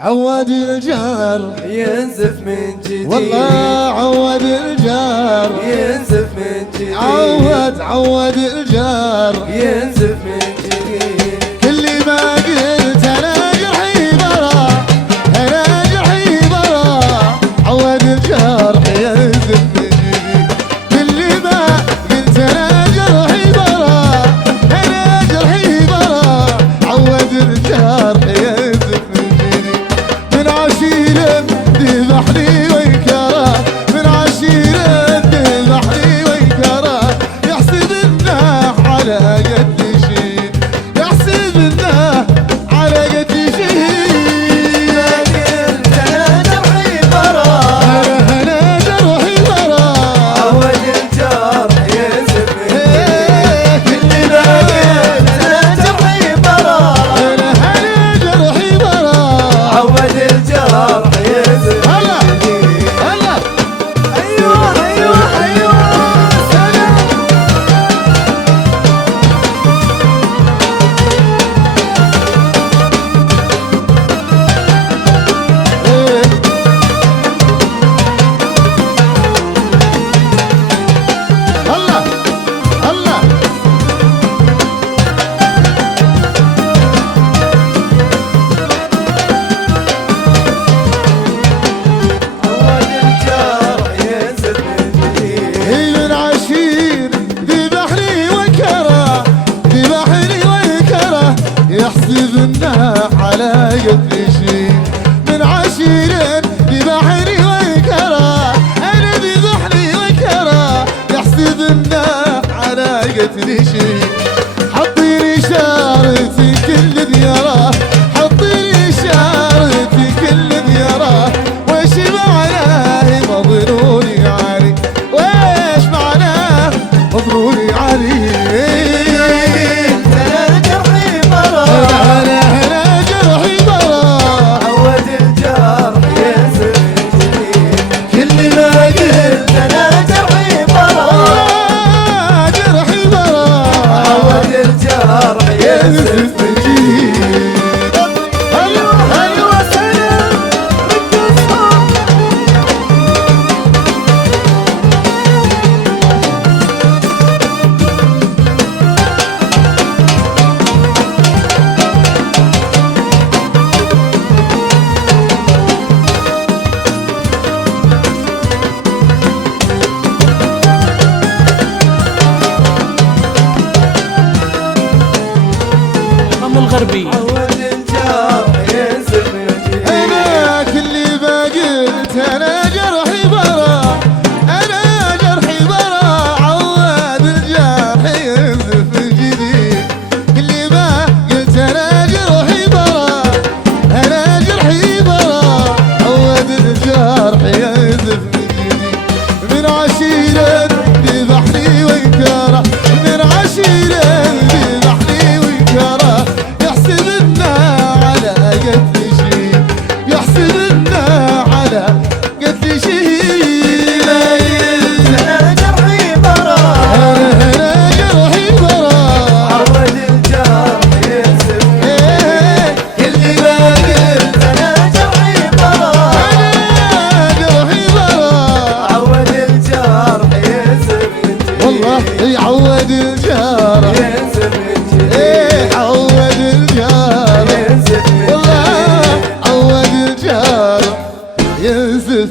عود الجار ينزف من جديد، والله عود الجار ينزف من جديد، عود الجار ينزف من جديد. كل ما قلت انا جرحي برا، انا جرحي برا، عود الجار ينزف من جديد. كل ما قلت انا جرحي برا، انا جرحي برا، عود الجار ينزف من جديد. من عشيرة ذبحني وينكره، من عشيرة ذبحني وينكره، يحسب انه على قد شي، يحسب انه على قد شي. ما قلت انا جرحي برا، انا جرحي برا، عود الجرح ينزف من جديد. كل ما قلت انا جرحي برا، انا جرحي برا، عود الجرح ينزف هلا من جديد. هلا ايوه ايوه ايوه سلام. هلا هلا عود الجرح ينزف من جديد. من عشير ذبحني وكره، ذبحني وكره، يحسب انه على قد شي. من عشير ذبحني وكره، انا ذبحني وكره، يحسب انه على قد شي. حطيني شارتي كل دياره، حطيني شارتي كل دياره، وش معناه مظنوني علي، ويش معناه مظنوني علي. انا جرحي برا، انا جرحي برا، عود الجرح ينزف من جديد. كل ما قلت انا جرحي برا، جرحي برا، عود الجرح ينزف من جديد. ايوه سلام بالقصة. الرقم الغربي. عود الجرح ينزف من جديد. انا كل ما قلت انا جرحي برا، انا جرحي برا، عود الجرح ينزف من جديد. كل ما قلت انا جرحي برا، انا جرحي برا، عود الجرح ينزف من جديد. من عشيرة ذبحني وينكره، من عشيرة ذبحني وينكره، يحسب انه على قد شي، يحسب انه على قد شي. انا جرحي برا، انا جرحي برا، عود الجرح ينزف من إيه، كل ما قلت انا جرحي برا، انا جرحي برا، عود الجرح ينزف من جديد. والله يعود الجرح، ينزف من جديد. ايه عود الجرح، ينزف من والله جديد. عود الجرح ينزف